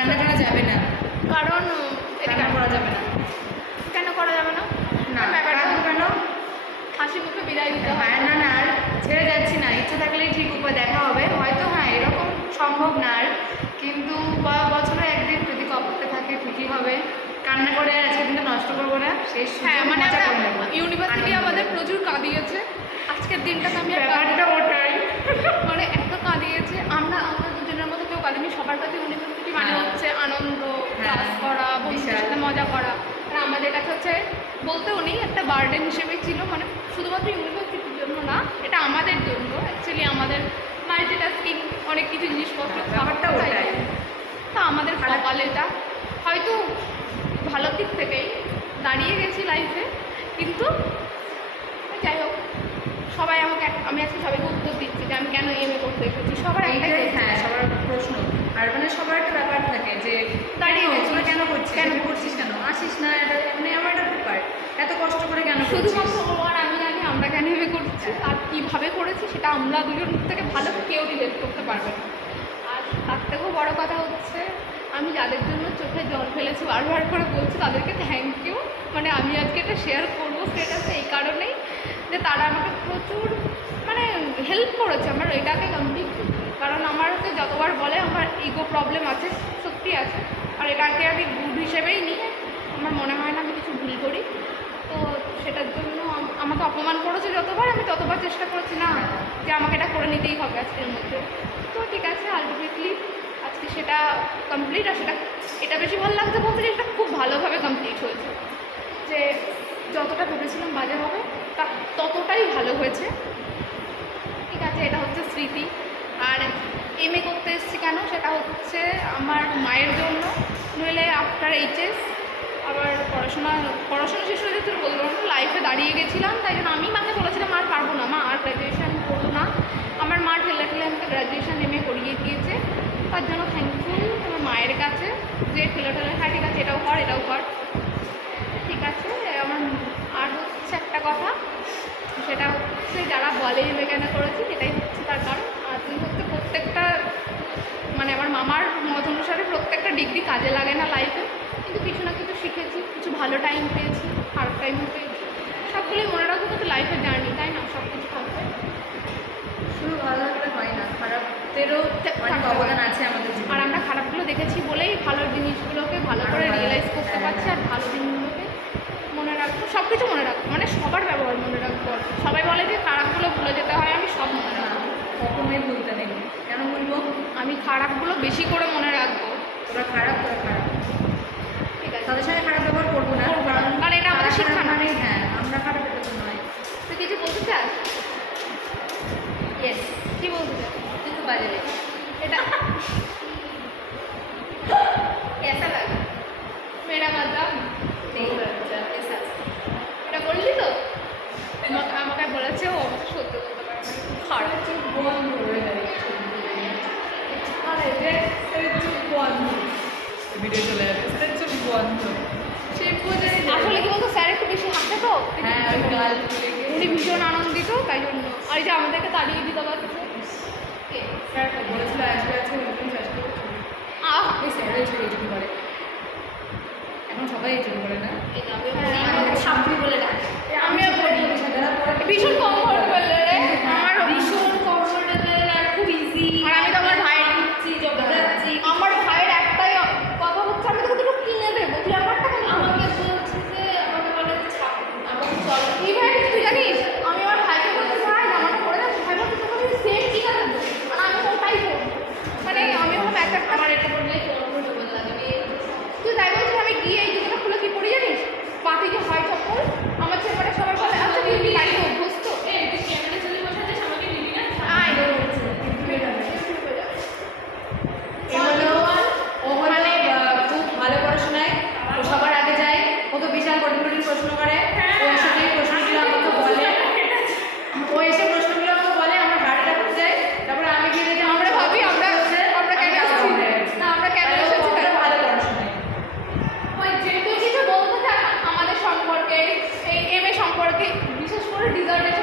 কান্না করা যাবে না। কারণ কান্না করা যাবে না। কেন করা যাবে না? না কারণ কেন? হাসি মুখে বিদায় দিতে হয় না না আর ছেড়ে যাচ্ছি না। ইচ্ছা থাকলেই ঠিক উপায় দেখা হবে। হয়তো হ্যাঁ এরকম সম্ভব না আর। কিন্তু বছরে একদিন যদি থাকে ঠিকই হবে। কান্না করে আর আজকে দিনটা নষ্ট করব না। শেষ হ্যাঁ মানে। ইউনিভার্সিটি আমাদের প্রচুর কাঁদিয়েছে। আজকের দিনটাতে আমি ব্যাপারটা ওটাই মানে এত কাঁদিয়েছে আমরা আমরা দুজনের মধ্যে কেউ কাঁদিনি সবার কাছে ইউনিভার্সিটি মানে হ্যাঁ। হচ্ছে আনন্দ হ্যাঁ, ক্লাস করা বন্ধুদের। সাথে মজা করা। আর আমাদের কাছে হচ্ছে বলতেও নেই একটা বার্ডেন হিসেবেই ছিল মানে শুধুমাত্র ইউনিভার্সিটির জন্য না এটা আমাদের জন্য। অ্যাকচুয়ালি আমাদের মাল্টিটাস্কিং অনেক কিছু জিনিসপত্র ওটাই। হয়। তা আমাদের কপালেটা হয়তো ভালো দিক থেকেই দাঁড়িয়ে গেছি লাইফে কিন্তু যাই হোক সবাই আমাকে আমি আজকে সবাইকে উত্তর দিচ্ছি যে আমি কেন এম এ করতে এসেছি। সবার একটাই এইটাই question। হ্যাঁ সবার প্রশ্ন আর মানে সবার একটা ব্যাপার থাকে যে দাঁড়িয়ে কেন? গেছিস। তোরা কেন করছিস কেন? কেন করছিস কেন আসিস না এটা মানে আমার একটা ব্যাপার এত কষ্ট করে কেন শুধুমাত্র আমি জানি আমরা কেন এমএ করছি, আর কীভাবে করেছি সেটা আমরা দুজন থেকে ভালো কেউ রিলেট করতে পারবে না। আর তার থেকেও বড় কথা হচ্ছে, আমি যাদের জন্য চোখে জল ফেলেছি বারবার করে বলছি, তাদেরকে থ্যাংক ইউ মানে আমি আজকে এটা শেয়ার করব স্টেটাসে এই কারণেই যে তারা আমাকে প্রচুর মানে হেল্প করেছে আমার এটাকে কমপ্লিট কারণ আমার হচ্ছে যতবার বলে আমার ইগো প্রবলেম আছে, সত্যি আছে। আর এটাকে আমি গুড হিসেবেই নিয়ে আমার মনে হয় না আমি কিছু ভুল করি। তো সেটার জন্য আমাকে অপমান করেছে যতবার, আমি ততবার চেষ্টা করেছি না যে আমাকে এটা করে নিতেই হবে আজকের মধ্যে। তো ঠিক আছে আলটিমেটলি আজকে সেটা কমপ্লিট আর সেটা, এটা বেশি ভালো লাগছে বলতে যে সেটা খুব ভালোভাবে কমপ্লিট হয়েছে। যে যতটা ভেবেছিলাম বাজে হবে, তা ততটাই ভালো হয়েছে। ঠিক আছে, এটা হচ্ছে স্মৃতি। আর এম এ করতে এসেছি কেন? সেটা হচ্ছে আমার মায়ের জন্য। নইলে আফটার এইচএস পড়াশোনা পড়াশোনা শেষ হয়ে যেতে বলব না। লাইফে দাঁড়িয়ে গেছিলাম, তাই জন্য আমি মাকে বলেছিলাম আর পারব না, মা, আর গ্র্যাজুয়েশন করব না। আমার মা ঠেলে ঠেলে আমাকে গ্র্যাজুয়েশন এম এ করিয়ে দিয়েছে। তার জন্য থ্যাঙ্কফুল আমার মায়ের কাছে যে ঠেলে ঠেলে হ্যাঁ ঠিক আছে, এটাও কর এটাও কর। ঠিক আছে, আমার আর হচ্ছে একটা কথা, সেটা হচ্ছে যারা বলে এম এ কেন করেছি সেটাই হচ্ছে তার কারণ। আর তুমি হচ্ছে প্রত্যেকটা মানে আমার মামার মত অনুসারে প্রত্যেকটা ডিগ্রি কাজে লাগে না লাইফে কিন্তু কিছু না কিছু কিছু ভালো টাইম পেয়েছি খারাপ টাইমও পেয়েছি। সবগুলোই মনে রাখব তো লাইফের জার্নি তাই না? সব কিছু থাকবে শুধু ভালো লাগলে হয় না খারাপদেরও থাকতে অবদান আছে আমাদের আর আমরা খারাপগুলো দেখেছি বলেই ভালো জিনিসগুলোকে ভালো করে রিয়েলাইজ করতে হ্যাঁ, পারছি আর হ্যাঁ। ভালো দিনগুলোকে মনে রাখব। সব কিছু মনে রাখব মানে সবার ব্যবহার মনে রাখব। সবাই বলে যে খারাপগুলো ভুলে যেতে হয় আমি সব মনে রাখব। কখনোই ভুলতে নেই। কেন বলব আমি খারাপগুলো বেশি করে মনে রাখব। তোরা খারাপ তোরা খারাপ। তাদের সঙ্গে খারাপ ব্যবহার করব না কারণ এটা আমাদের শিক্ষা না। মানে হ্যাঁ আমরা খারাপ তো নয় তুই কিছু বলতে চাস? ইয়েস কি বলতে চাস? কিন্তু বাজে নেই এটা কেসা লাগে মেরা মাদাম এটা করলি তো? আমাকে আমাকে বলেছে ও আমাকে সত্যি বলতে পারে খারাপ। চুপ বন্ধ হয়ে যাবে আরে রে চুপ বন্ধ ভিডিও চলে যাবে। সেই পুজো আসলে কি বলতো স্যার একটু বেশি তো হ্যাঁ গাল উনি ভীষণ আনন্দিত তাই জন্য। আর এই যে আমাদেরকে তাড়িয়ে দিতে পারছে স্যার বলেছিল আসবে আছে আহ! এই ছবি করে। এখন সবাই করে না? আমি বলে ডাকে। আমিও। ভীষণ কমফোর্টেবল for a dessert.